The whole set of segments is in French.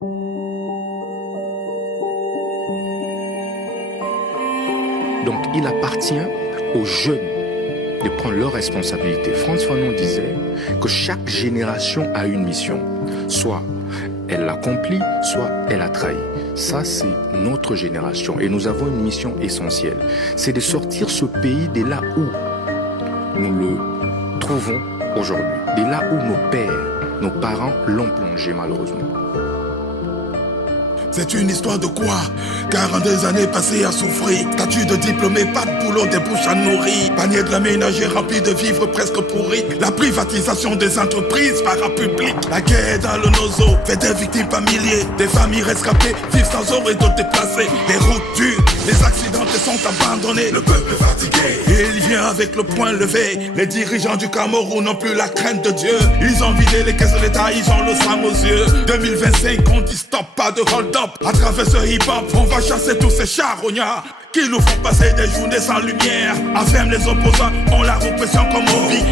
Donc il appartient aux jeunes de prendre leurs responsabilités. Frantz Fanon disait que chaque génération a une mission. Soit elle l'accomplit, soit elle a trahi. Ça, c'est notre génération. Et nous avons une mission essentielle. C'est de sortir ce pays de là où nous le trouvons aujourd'hui. De là où nos pères, nos parents l'ont plongé malheureusement. C'est une histoire de quoi? 42 années passées à souffrir. Statut de diplômé, pas de boulot, des bouches à nourrir. Panier de la ménagère rempli de vivres presque pourris. La privatisation des entreprises parapubliques. La guerre dans le nozo fait des victimes par milliers. Des familles rescapées vivent sans eau et d'autres déplacées. Les routes dures, les accidentés sont abandonnés. Le peuple est fatigué, il vient avec le poing levé. Les dirigeants du Cameroun n'ont plus la crainte de Dieu. Ils ont vidé les caisses de l'État, ils ont le sang aux yeux. 2025, on dit stop, pas de hold-up. À travers ce hip-hop, on va chasser tous ces charognards qui nous font passer des journées sans lumière. Afferme les opposants, on la répression comme hobby,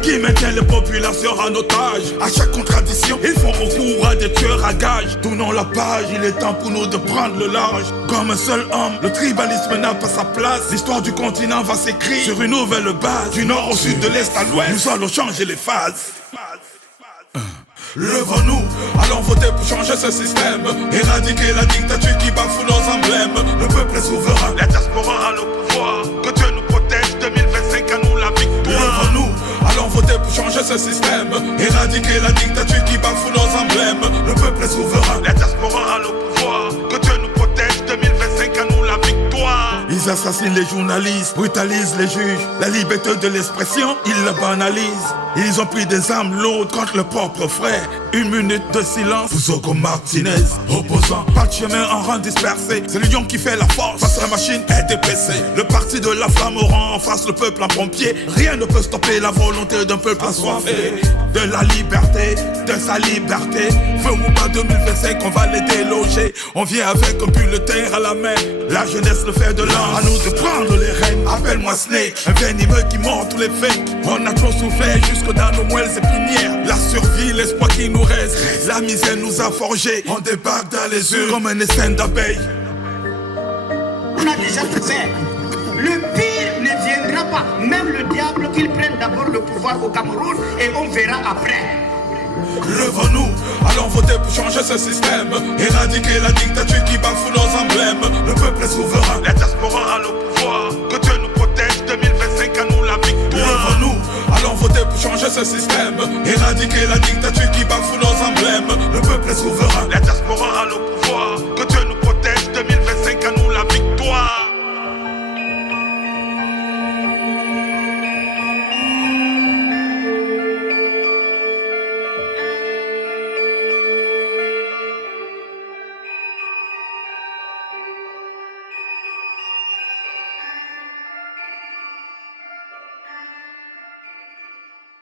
qui maintient les populations en otage. À chaque contradiction, ils font recours à des tueurs à gages. Tournons la page, il est temps pour nous de prendre le large. Comme un seul homme, le tribalisme n'a pas sa place. L'histoire du continent va s'écrire sur une nouvelle base. Du nord au sud, de l'est à l'ouest, nous allons changer les phases. Levons-nous, allons voter pour changer ce système. Éradiquer la dictature qui bafoue nos emblèmes. Le peuple est souverain, la diaspora a le pouvoir. Que Dieu nous protège, 2025 à nous la victoire. Levons-nous, allons voter pour changer ce système. Éradiquer la dictature qui bafoue nos emblèmes. Le peuple est souverain, la diaspora a le pouvoir. Que Dieu nous protège, 2025 à nous la victoire. Ils assassinent les journalistes, brutalisent les juges. La liberté de l'expression, ils la banalisent. Ils ont pris des armes lourdes contre le propre frère. Une minute de silence, Fousogo Martinez. Opposant, pas de chemin en rang dispersé. C'est le lion qui fait la force, face à la machine est dépaissé. Le parti de la flamme rend en face le peuple en pompier. Rien ne peut stopper la volonté d'un peuple assoiffé de la liberté, de sa liberté. Feu ou pas 2025, on va les déloger. On vient avec un bulletin à la main. La jeunesse le fait de l'an, à nous de prendre les rênes. Appelle-moi Snake, un venimeux qui mord tous les fakes. On a trop souffert jusque dans nos moelles épinières. La survie, l'espoir qui nous reste. La misère nous a forgés. On débarque dans les yeux comme un essaim d'abeilles. On a déjà fait. Le pire ne viendra pas. Même le diable, qu'il prenne d'abord le pouvoir au Cameroun et on verra après. Levons-nous, allons voter pour changer ce système. Éradiquer la dictature qui bafoue nos emblèmes. Le peuple est souverain, la diaspora a le pouvoir. Que Dieu nous protège, 2025 à nous la victoire. Levons-nous, allons voter pour changer ce système. Éradiquer la dictature qui bafoue nos emblèmes. Le peuple est souverain, la diaspora